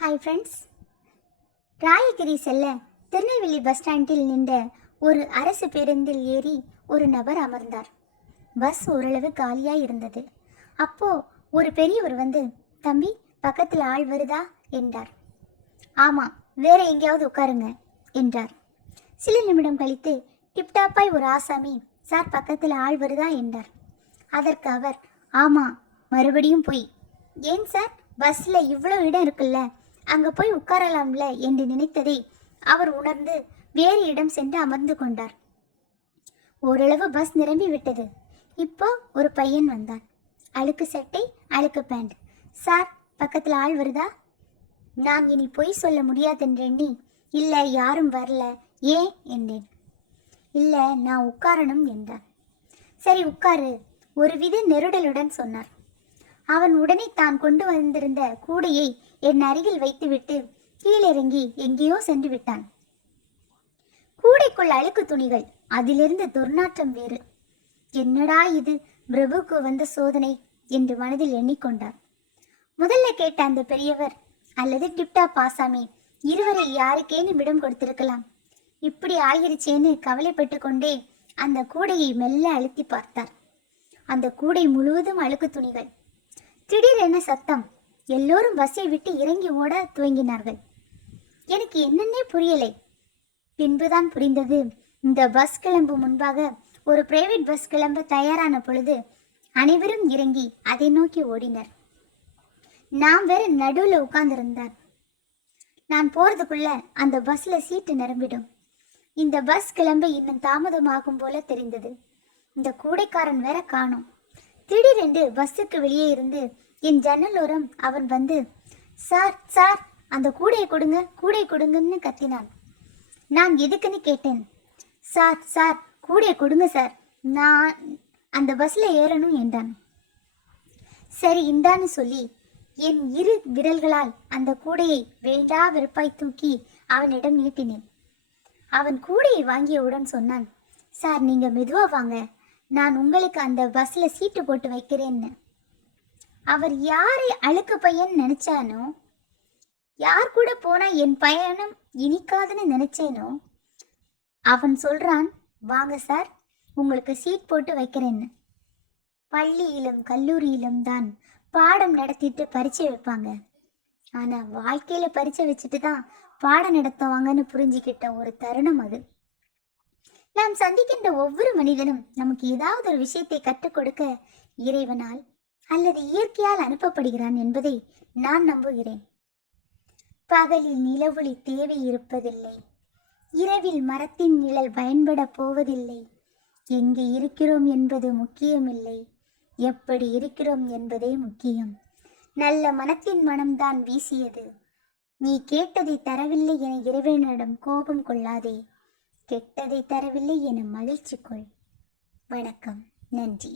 Hi friends Rayagiri செல்ல Tirunelveli bus ஸ்டாண்டில் நின்ற ஒரு அரசு பேருந்தில் ஏறி ஒரு நபர் அமர்ந்தார். பஸ் ஓரளவு காலியாக இருந்தது. அப்போ ஒரு பெரியவர் வந்து தம்பி பக்கத்தில் ஆள் வருதா? என்றார். ஆமாம் வேற எங்கேயாவது உட்காருங்க என்றார். சில நிமிடம் கழித்து டிப்டாப்பாய் ஒரு ஆசாமி சார் பக்கத்தில் ஆள் வருதா? என்றார். அதற்கு அவர் ஆமாம் மறுபடியும் போய். ஏன் சார்? பஸ்ஸில் இவ்வளோ இடம் இருக்குல்ல அங்கு போய் உட்காரலாம்ல என்று நினைத்ததை அவர் உணர்ந்து வேறு இடம் சென்று அமர்ந்து கொண்டார். ஓரளவு பஸ் நிரம்பி விட்டது. இப்போ ஒரு பையன் வந்தான். அழுக்கு சட்டை அழுக்கு பேண்ட் சார் பக்கத்தில் ஆள் வருதா? நான் இனி பொய் சொல்ல முடியாதென்றெண்ணி இல்லை யாரும் வரல ஏன்? என்றேன். இல்லை நான் உட்காரணும் என்றான். சரி உட்காரு ஒருவித நெருடலுடன் சொன்னார். அவன் உடனே தான் கொண்டு வந்திருந்த கூடையை என் அருகில் வைத்துவிட்டு கீழிறங்கி எங்கேயோ சென்று விட்டான். கூடைக்குள் அழுக்கு துணிகள் அதிலிருந்து துர்நாற்றம் வேறு. என்னடா இது? பிரபுக்கு வந்த சோதனை என்று மனதில் எண்ணிக்கொண்டார் முதல்ல கேட்ட அந்த பெரியவர் அல்லது டிப்டா பாசாமி இருவரில் யாருக்கேனும் இடம் கொடுத்திருக்கலாம். இப்படி ஆகிருச்சேன்னு கவலைப்பட்டு கொண்டே அந்த கூடையை மெல்ல அழுத்தி பார்த்தார். அந்த கூடை முழுவதும் அழுக்கு துணிகள். திடீரென சத்தம் எல்லோரும் பஸ்ஸை விட்டு இறங்கி ஓட துவங்கினார்கள். எனக்கு என்னன்னே புரியலை. பின்புதான் புரிந்தது. இந்த பஸ் கிளம்பு முன்பாக ஒரு பிரைவேட் பஸ் கிளம்ப தயாரான பொழுது அனைவரும் இறங்கி அதை நோக்கி ஓடினர். நான் வேற நடுவில் உட்கார்ந்திருந்தார். நான் போறதுக்குள்ள அந்த பஸ்ல சீட்டு நிரம்பிடும். இந்த பஸ் கிளம்ப இன்னும் தாமதமாகும் போல தெரிந்தது. இந்த கூடைக்காரன் வேற காணும். திடீரென்று பஸ்ஸுக்கு வெளியே இருந்து என் ஜன்னலோரம் அவன் வந்து சார் சார் அந்த கூடையை கொடுங்க கூடை கொடுங்கன்னு கத்தினான். நான் எதுக்குன்னு கேட்டேன். சார் சார் கூடையை கொடுங்க சார். நான் அந்த பஸ்ல ஏறணும் என்றான். சரி இந்தான்னு சொல்லி என் இரு விரல்களால் அந்த கூடையை வேண்டா வெறுப்பாய் தூக்கி அவனிடம் நீட்டினேன். அவன் கூடையை வாங்கியவுடன் சொன்னான் சார் நீங்க மெதுவா வாங்க. நான் உங்களுக்கு அந்த பஸ்ல சீட்டு போட்டு வைக்கிறேன்னு. அவர் யாரை அழுக்கு பையன் நினைச்சானோ? யார் கூட போனா என் பயணம் இனிக்காதுன்னு நினைச்சேனோ? அவன் சொல்றான் வாங்க சார் உங்களுக்கு சீட் போட்டு வைக்கிறேன்னு பள்ளியிலும் கல்லூரியிலும் தான் பாடம் நடத்திட்டு பரிச்சை வைப்பாங்க. ஆனா வாழ்க்கையில பரிச்சை வச்சுட்டு தான் பாடம் நடத்துவாங்கன்னு புரிஞ்சுக்கிட்ட ஒரு தருணம் அது. நாம் சந்திக்கின்ற ஒவ்வொரு மனிதனும் நமக்கு ஏதாவது ஒரு விஷயத்தை கற்றுக் கொடுக்க இறைவனால் அல்லது இயற்கையால் அனுப்பப்படுகிறான் என்பதை நான் நம்புகிறேன். பகலில் நிலவொளி தேவை இருப்பதில்லை இரவில் மரத்தின் நிழல் பயன்பட போவதில்லை. எங்கே இருக்கிறோம் என்பது முக்கியமில்லை. எப்படி இருக்கிறோம் என்பதே முக்கியம். நல்ல மனத்தின் மனம்தான் வீசியது. நீ கேட்டதை தரவில்லை என இறைவனிடம் கோபம் கொள்ளாதே. கெட்டதை தரவில்லை என மகிழ்ச்சி கொள். வணக்கம். நன்றி.